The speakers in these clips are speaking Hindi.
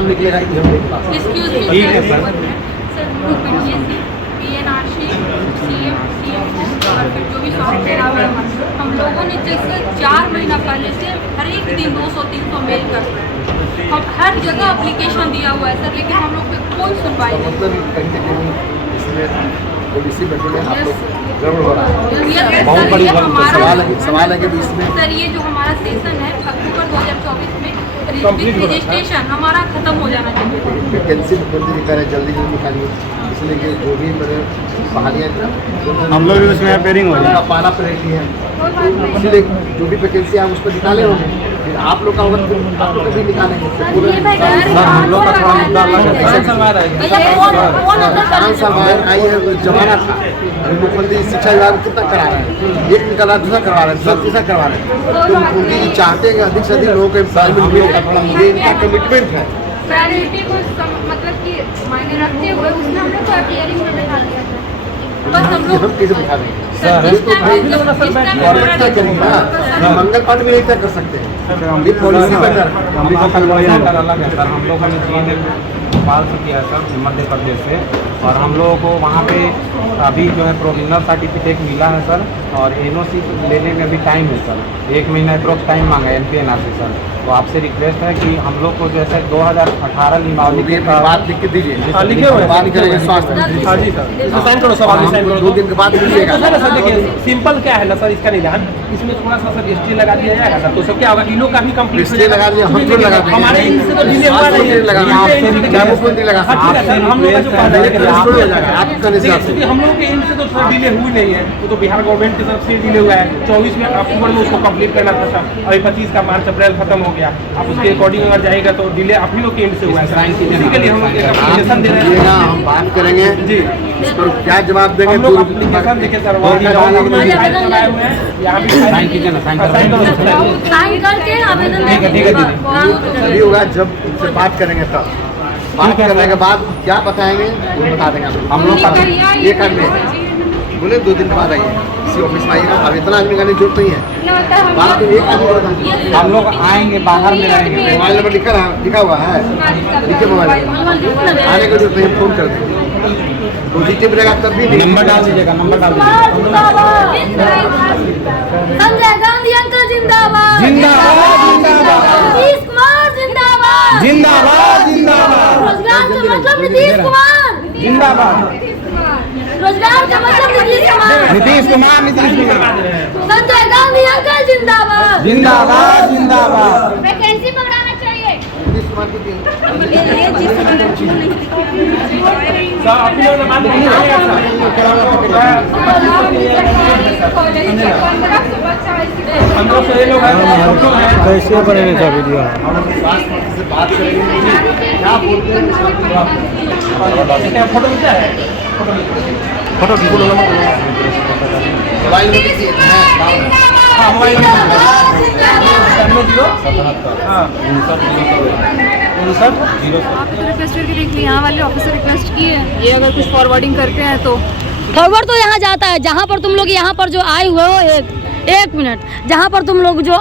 नाम निकलेगा EMD के पास। ठीक है सर। और फिर जो भी सॉफ्टवेयर हम लोगों ने जैसे 4 महीना पहले से हर एक दिन 200-300 मेल कर रहे हैं। हम हर जगह एप्लीकेशन दिया हुआ है सर, लेकिन हम लोग पे कोई सुनवाई नहीं। मतलब कहीं ना कहीं इसमें पॉलिसी बैठने में आप लोग गड़बड़ हो रहा है। बहुत बड़ी सवाल है कि इसमें सर ये जो हमारा सेशन है अक्टूबर 2024 में रजिस्ट्रेशन हमारा खत्म हो जाना चाहिए। वैकेंसी मुख्यमंत्री कह रहे हैं जल्दी निकालिए, इसलिए कि जो भी मेरे बहालियाँ हम लोग भी उसमें अपेयरिंग हो जाए, पाना पड़ेगी है, इसलिए जो भी वैकेंसी है उस पर निकाले होंगे। फिर आप लोग का होगा तो आप लोग भी निकालेंगे। हम लोग का थोड़ा मुद्दा अलग है। 5 साल बाद आई है जमाना था। मुख्यमंत्री शिक्षा विभाग में कितना करा रहे हैं, एक निकाला दूसरा करवा रहे हैं, दूसरा तीसरा करवा रहे हैं। तो मुख्यमंत्री चाहते हैं कि अधिक से अधिक लोगों को एम्प्लॉयमेंट मिले, ये इनका कमिटमेंट है। प्रायोरिटी को मतलब कि मायने रखते हुए उसने हम लोग को अपियरिंग में बैठा दिया था। बस हम लोग हम कैसे बिठा देंगे? मंगल पाठ भी नहीं तय कर सकते हैं। ये पॉलिसी बेटर है। हम लोग का अलग है सर। हम लोगों ने GNA भोपाल से किया है सर, मध्य प्रदेश से, और हम लोगों को वहाँ पे अभी जो है प्रोविजनल सर्टिफिकेट मिला है सर, और NOC लेने में भी टाइम है सर। 1 महीना अप्रोक्स टाइम मांगा है NPNRC सर। तो आपसे रिक्वेस्ट है कि हम लोग को जैसे 2018 नियमावली के बात लिख के दीजिए, लिखे हुए बात करेंगे स्वास्थ्य। हाँ जी सर, साइन करो सर, साइन करो। 2 दिन के बाद मिलेगा सर। देखिए सिंपल क्या है ना सर, इसका निदान इसमें थोड़ा सा सर स्टे लगा दिया जाएगा सर, तो सब क्या होगा, इन लोग का भी कंप्लीट स्टे लगा दिया, हम तो लगा देंगे। हमारे इनसे तो डिले हुआ नहीं है, लगा मुख्यमंत्री लगा। ठीक है सर। हम लोग का जो आपका हम लोग के इनसे तो सर डिले हुई नहीं है, वो तो बिहार गवर्नमेंट की तरफ से डिले हुआ है। 24 में अक्टूबर में उसको कंप्लीट करना था सर, अभी 25 का मार्च अप्रैल खत्म हो गया। आप उसके अकॉर्डिंग अगर जाएगा तो डिले आप ही लोग के एंड से हुआ है। इसी के लिए हम लोग एक एप्लीकेशन दे रहे हैं। हम बात करेंगे जी, इस पर क्या जवाब देंगे? हम लोग एप्लीकेशन देखे सर, वहाँ भी साइन कीजिए ना, साइन करो साइन करके आवेदन ठीक है दीदी। तभी होगा जब उनसे बात करेंगे तब। बात करने के बाद क्या बताएंगे वो बता देंगे हम लोग का। ये कर ले बोले 2 दिन बाद आइए किसी ऑफिस में आइएगा। अब इतना आदमी का नहीं जरूरत नहीं है। बात तो एक आदमी बता, हम लोग आएंगे, बाहर में रहेंगे। मोबाइल नंबर लिखा हुआ है, लिखे मोबाइल नंबर, आने को जरूरत नहीं, फोन कर देंगे। पॉजिटिव रहेगा तब भी नंबर डाल दीजिएगा, नंबर डाल दीजिएगा। संजय गांधी अंकल जिंदाबाद, जिंदाबाद जिंदाबाद, नीतीश कुमार जिंदाबाद, जिंदाबाद जिंदाबाद, रोजगार का मतलब नीतीश कुमार जिंदाबाद, रोजगार का मतलब नीतीश कुमार, नीतीश कुमार, नीतीश कुमार, संजय गांधी अंकल जिंदाबाद, जिंदाबाद जिंदाबाद। वैकेंसी पकड़ाना चाहिए। कैसे बनेगा क्या वीडियो? बात करेंगे क्या बोलते हैं, फोटो क्या है, फोटो मोबाइल में किसी हाँ मोबाइल में आप तो रिक्वेस्ट करके देख ली, यहाँ वाले ऑफिसर रिक्वेस्ट की है, ये अगर कुछ फॉरवर्डिंग करते हैं तो फॉरवर्ड तो यहाँ जाता है। जहाँ पर तुम लोग यहाँ पर जो आए हुए हो, एक मिनट, जहाँ पर तुम लोग जो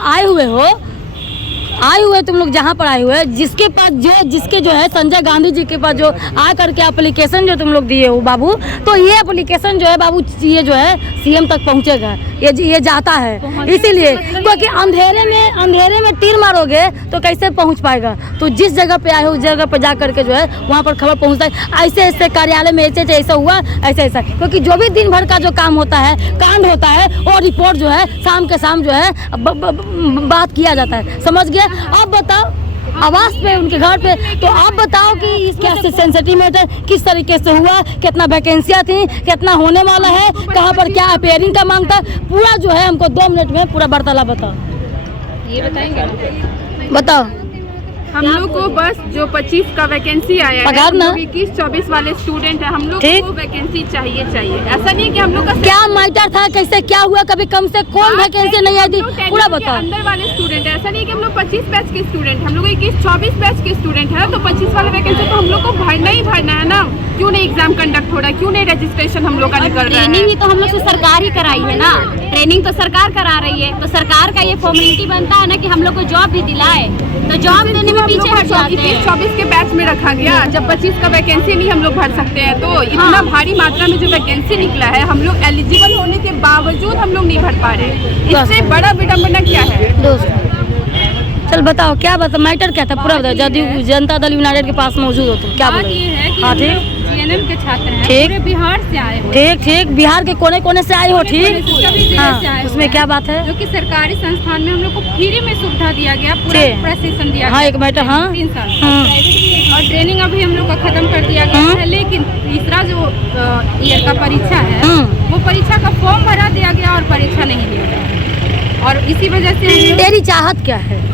आए हुए तुम लोग जहाँ पर आए हुए, जिसके पास जिसके जो है संजय गांधी जी के पास जो आ करके एप्लीकेशन जो तुम लोग दिए हो बाबू, तो ये एप्लीकेशन जो है बाबू ये जो है CM तक पहुँचेगा, ये जाता है। इसीलिए क्योंकि अंधेरे में तीर मारोगे तो कैसे पहुँच पाएगा। तो जिस जगह पे आए हो उस जगह पे जा करके जो है वहाँ पर खबर पहुँचता है। ऐसे कार्यालय में ऐसा हुआ, ऐसा, क्योंकि जो भी दिन भर का जो काम होता है, कांड होता है, और रिपोर्ट जो है शाम के शाम जो है बात किया जाता है, समझ गया। अब बताओ आवास पे उनके घर पे, तो आप बताओ कि इसका सेंसिटिव मैटर किस तरीके से हुआ, कितना वैकेंसियाँ थी, कितना होने वाला है, कहाँ पर क्या अपेयरिंग का मांग था, पूरा जो है हमको 2 मिनट में पूरा वार्तालाप बताओ। ये बताएंगे। बताओ। हम लोग को बस जो 25 का वैकेंसी आया है, पगार ना 21-24 वाले स्टूडेंट है, हम लोग को वैकेंसी चाहिए। ऐसा नहीं कि हम लोग का क्या मैटर था, कैसे क्या हुआ, कभी कम से कौन वैकेंसी नहीं आई थी, पूरा बताओ। अंदर वाले स्टूडेंट है, ऐसा नहीं कि हम लोग 25 बैच के स्टूडेंट, हम लोग 21-24 बैच के स्टूडेंट है, तो 25 वाले वैकेंसी तो हम लोग को भरना ही भरना है ना। क्यों नहीं एग्जाम कंडक्ट हो रहा है, क्यों नहीं रजिस्ट्रेशन हम लोग का निकल रहा है? ट्रेनिंग ही तो हम लोग से सरकार ही कराई है ना, ट्रेनिंग तो सरकार करा रही है, तो सरकार का ये फॉर्मेलिटी बनता है ना कि हम लोग को जॉब भी दिलाए। तो जॉब देने में हम पीछे लोग हट जाते हैं। 24 के बैच में रखा गया, जब 25 का वैकेंसी नहीं हम लोग भर सकते हैं, तो इतना भारी मात्रा में जो वैकेंसी निकला है, हम लोग एलिजिबल होने के बावजूद हम लोग नहीं भर पा रहे। इससे बड़ा विडम्बना क्या है? चल बताओ क्या बता, मैटर क्या था पूरा बताओ। जदयू जनता दल यूनाइटेड के पास मौजूद हो तुम, क्या बोल रहे हो? हाँ ठीक, जीएनएम के छात्र हैं, ठीक। पूरे बिहार से आए हो, ठीक ठीक, बिहार के कोने कोने से आए हो, ठीक। सभी जिले से आए हाँ, हो। उसमें क्या बात है? जो कि सरकारी संस्थान में हम लोग को फ्री में सुविधा दिया गया, पूरा ठीक। प्रशिक्षण दिया हाँ गया एक मैटर, हाँ 3 साल हाँ। और ट्रेनिंग अभी हम लोग का खत्म कर दिया गया है। लेकिन तीसरा जो ईयर का परीक्षा है, वो परीक्षा का फॉर्म भरा दिया गया और परीक्षा नहीं लिया गया, और इसी वजह से हम लोग तेरी चाहत क्या है?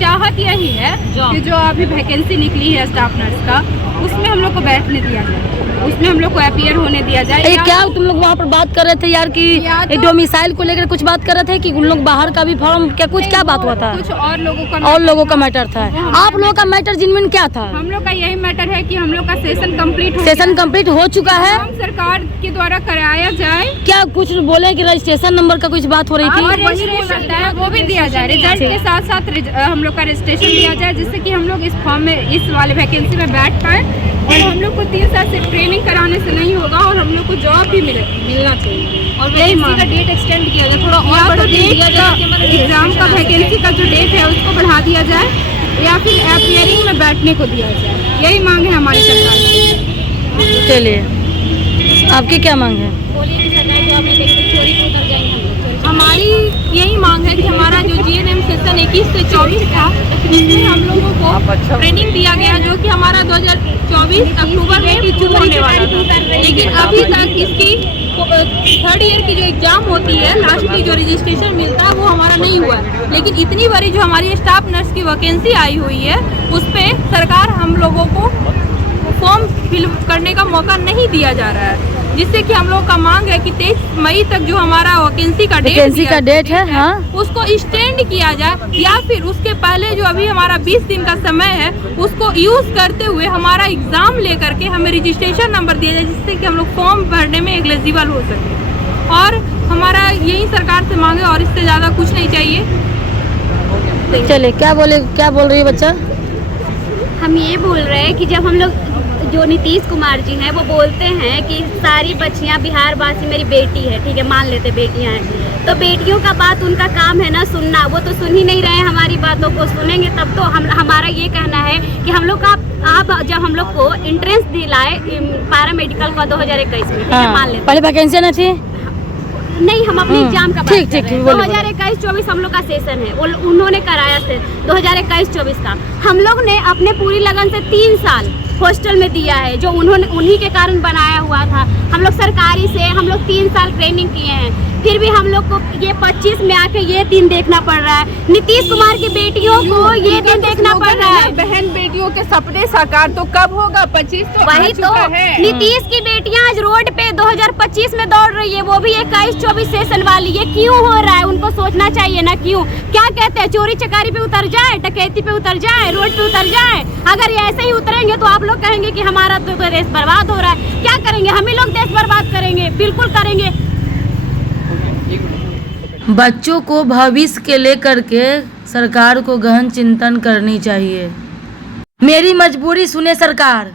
चाहत यही है कि जो अभी वैकेंसी निकली है स्टाफ नर्स का, उसमें हम लोग को बैठने दिया जाए, उसमें हम लोग को अपीयर होने दिया जाए। ये क्या तुम लोग वहाँ पर बात कर रहे थे यार कि डोमिसाइल को लेकर कुछ बात कर रहे थे कि उन लोग बाहर का भी फॉर्म क्या कुछ क्या बात हुआ था? कुछ और लोगों का मैटर था। आप लोगों का मैटर जिनमें क्या था? हम लोग का यही मैटर है कि हम लोग का सेशन कंप्लीट हो सेशन कंप्लीट हो चुका है, हम सरकार के द्वारा कराया जाए, क्या कुछ बोले कि रजिस्ट्रेशन नंबर का कुछ बात हो रही और थी? रजिस्ट्रेशन है वो भी दिया जाए, रिजल्ट के साथ साथ हम लोग का रजिस्ट्रेशन दिया जाए, जिससे कि हम लोग इस फॉर्म में, इस वाले वैकेंसी में बैठ पाए, और हम लोग को 3 साल से ट्रेनिंग कराने से नहीं होगा, और हम लोग को जॉब भी मिलना चाहिए। और वैकेंसी का डेट एक्सटेंड किया जाए, थोड़ा और बढ़ा दिया जाए, एग्जाम का वैकेंसी का जो डेट है उसको बढ़ा दिया जाए, या फिर अपीयरिंग में बैठने को दिया जाए। यही मांग है हमारी सरकार से। चलिए, आपकी क्या मांग है? हमारी यही मांग है कि हमारा जो जीएनएम सेशन 21 से 24 था, इसमें हम लोगों को ट्रेनिंग दिया गया, जो कि हमारा 2024 अक्टूबर में शुरू होने वाला था, लेकिन अभी तक इसकी 3rd ईयर की जो एग्जाम होती है, लास्ट की जो रजिस्ट्रेशन मिलता है, वो हमारा नहीं हुआ। लेकिन इतनी बड़ी जो हमारी स्टाफ नर्स की वैकेंसी आई हुई है, उस पर सरकार हम लोगों को फॉर्म फिल करने का मौका नहीं दिया जा रहा है, जिससे कि हम लोग का मांग है कि 23 मई तक जो हमारा वैकेंसी का डेट है, हाँ, उसको एक्सटेंड किया जाए, या फिर उसके पहले जो अभी हमारा 20 दिन का समय है, उसको यूज करते हुए हमारा एग्जाम लेकर के हमें रजिस्ट्रेशन नंबर दिया जाए, जिससे कि हम लोग फॉर्म भरने में एलिजिबल हो सके। और हमारा यही सरकार से मांगे, और इससे ज़्यादा कुछ नहीं चाहिए। चलिए, क्या बोल रही है बच्चा? हम ये बोल रहे हैं कि जब हम लोग, जो नीतीश कुमार जी हैं, वो बोलते हैं कि सारी बच्चियां बिहार वासी मेरी बेटी है, ठीक है, मान लेते बेटियां हैं, तो बेटियों का बात उनका काम है ना सुनना, वो तो सुन ही नहीं रहे हैं हमारी बातों को। सुनेंगे तब तो हमारा ये कहना है कि हम लोग का आप जब हम लोग को एंट्रेंस दिलाए पैरा मेडिकल का 2021 में, ठीक है, मान लेते, पहले वैकेंसी नहीं थी, नहीं हम अपने एग्जाम का बात ठीक, कर रहे हैं। 2021-24 हम लोग का सेशन है, उन्होंने कराया से 2021-24 का। हम लोग ने अपने पूरी लगन से 3 साल हॉस्टल में दिया है, जो उन्हीं के कारण बनाया हुआ था। हम लोग सरकारी से हम लोग 3 साल ट्रेनिंग किए हैं, फिर भी हम लोग को ये 25 में आके ये दिन देखना पड़ रहा है। नीतीश कुमार की बेटियों को ये दिन देखना पड़ रहा है। बहन बेटियों के सपने साकार तो कब होगा? 25 तो वही तो, नीतीश की बेटियां आज रोड पे 2025 में दौड़ रही है, वो भी 21-24 सेशन वाली। ये क्यों हो रहा है? उनको सोचना चाहिए ना, क्यों? क्या कहते हैं, चोरी चकारी पे उतर जाए, डकैती पे उतर जाए, रोड पे उतर जाए? अगर ये ऐसे ही उतरेंगे तो आप लोग कहेंगे कि हमारा तो देश बर्बाद हो रहा है। क्या करेंगे? हम ही लोग देश बर्बाद करेंगे, बिल्कुल करेंगे। बच्चों को भविष्य के लेकर के सरकार को गहन चिंतन करनी चाहिए। मेरी मजबूरी सुने सरकार।